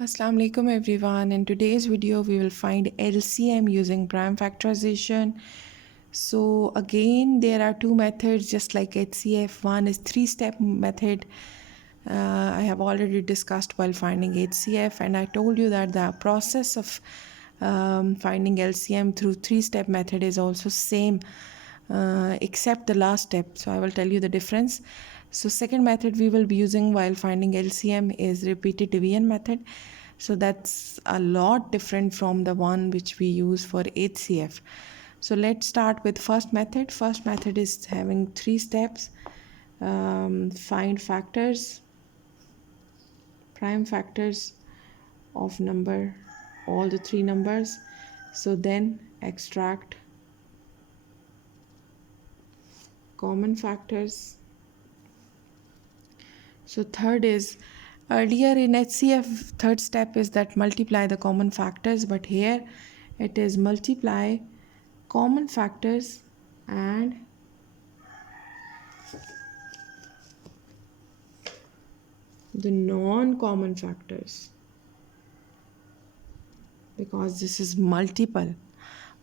Assalamu alaikum everyone. In today's video we will find LCM using prime factorization. So again there are two methods just like HCF. One is three-step method. I have already discussed while finding HCF, and I told you that the process of finding LCM through three-step method is also same except the last step. So I will tell you the difference. So second method we will be using while finding LCM is repeated division method. So that's a lot different from the one which we use for HCF. So let's start with first method. First method is having three steps. Find factors, prime factors of number, all the three numbers. So then extract common factors. So third is, earlier in HCF, third step is that multiply the common factors, but here it is multiply common factors and the non-common factors, because this is multiple.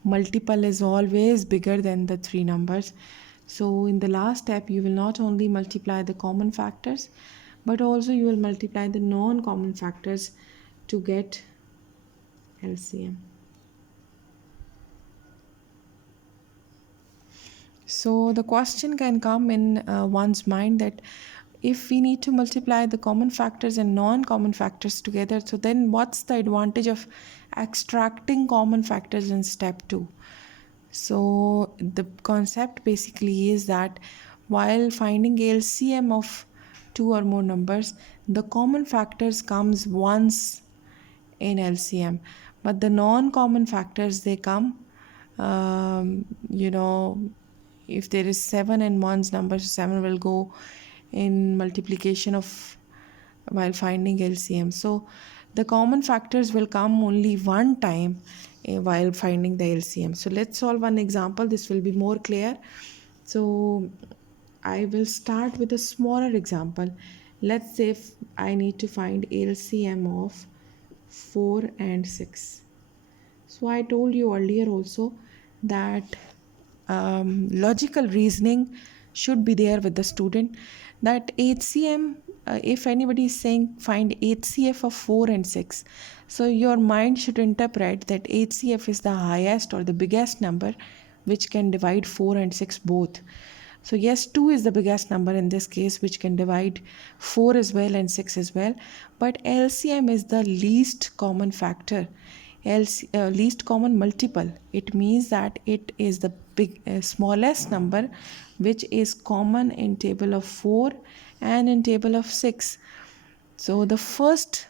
Multiple is always bigger than the three numbers. So in the last step you will not only multiply the common factors, but also you will multiply the non-common factors to get LCM. So the question can come in one's mind that if we need to multiply the common factors and non-common factors together, so then what's the advantage of extracting common factors in step 2? So the concept basically is that while finding LCM of two or more numbers, the common factors comes once in LCM, but the non-common factors, they come um, you know if there is 7 in one's number, so 7 will go in multiplication of while finding LCM. So the common factors will come only one time while finding the LCM. So let's solve one example. This will be more clear. So I will start with a smaller example. Let's say if I need to find LCM of 4 and 6. So I told you earlier also that logical reasoning should be there with the student, that HCM, if anybody is saying find HCF of 4 and 6, so your mind should interpret that HCF is the highest or the biggest number which can divide 4 and 6 both. So yes, 2 is the biggest number in this case which can divide 4 as well and 6 as well, but LCM is the least common factor, least common multiple. It means that it is the smallest number which is common in table of 4 and in table of 6. So the first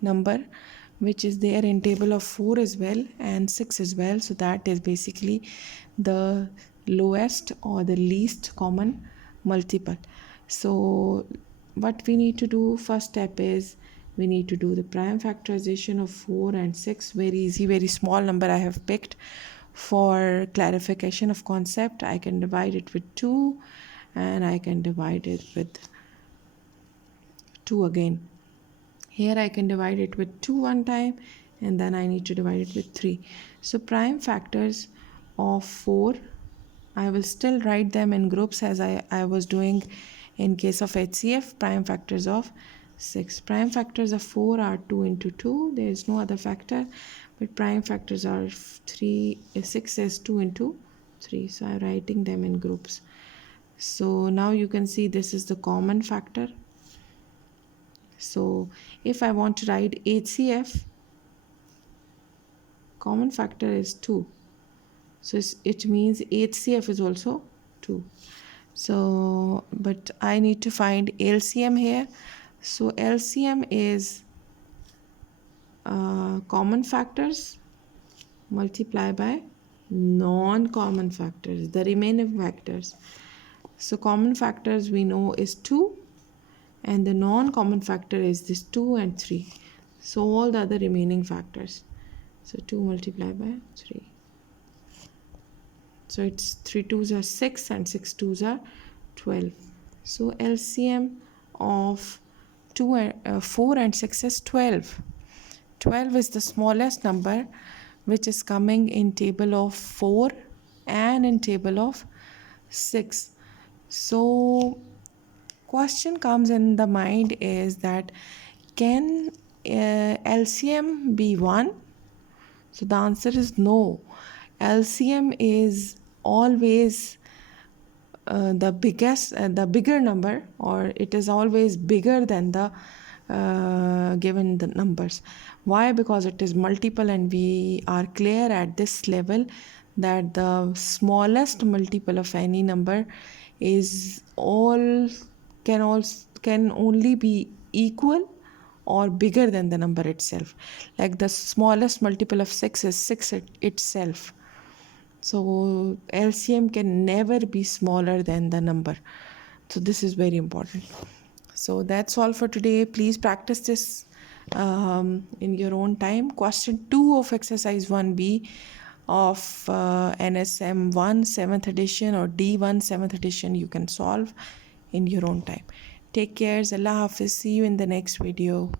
number which is there in table of 4 as well and 6 as well, so that is basically the lowest or the least common multiple. So what we need to do, first step is we need to do the prime factorization of 4 and 6. Very easy, very small number I have picked for clarification of concept. I can divide it with 2 and I can divide it with 2 again. Here I can divide it with 2 one time and then I need to divide it with 3. So prime factors of 4, I will still write them in groups as I was doing in case of HCF. Prime factors of 6. Prime factors of 4 are 2 into 2. There is no other factor. But prime factors are 6 is 2 into 3. So I'm writing them in groups. So now you can see this is the common factor. So if I want to write HCF, common factor is 2. So it means HCF is also 2. So but I need to find LCM here. So LCM is common factors multiply by non-common factors, the remaining factors. So common factors we know is 2 and the non-common factor is this 2 and 3. So all the other remaining factors. So 2 multiplied by 3. So it's 3 2s are 6 and 6 2s are 12. So LCM of 4 and 6 is 12. 12 is the smallest number which is coming in table of 4 and in table of 6. So question comes in the mind is that can LCM be 1? So the answer is no. LCM is always the bigger number, or it is always bigger than the given the numbers. Why? Because it is multiple, and we are clear at this level that the smallest multiple of any number is all can only be equal or bigger than the number itself. Like the smallest multiple of 6 is 6 itself. So LCM can never be smaller than the number. So this is very important. So that's all for today. Please practice this in your own time. Question 2 of exercise 1B of NSM 1 7th edition or D1 7th edition you can solve in your own time. Take care. Allah Hafiz. See you in the next video.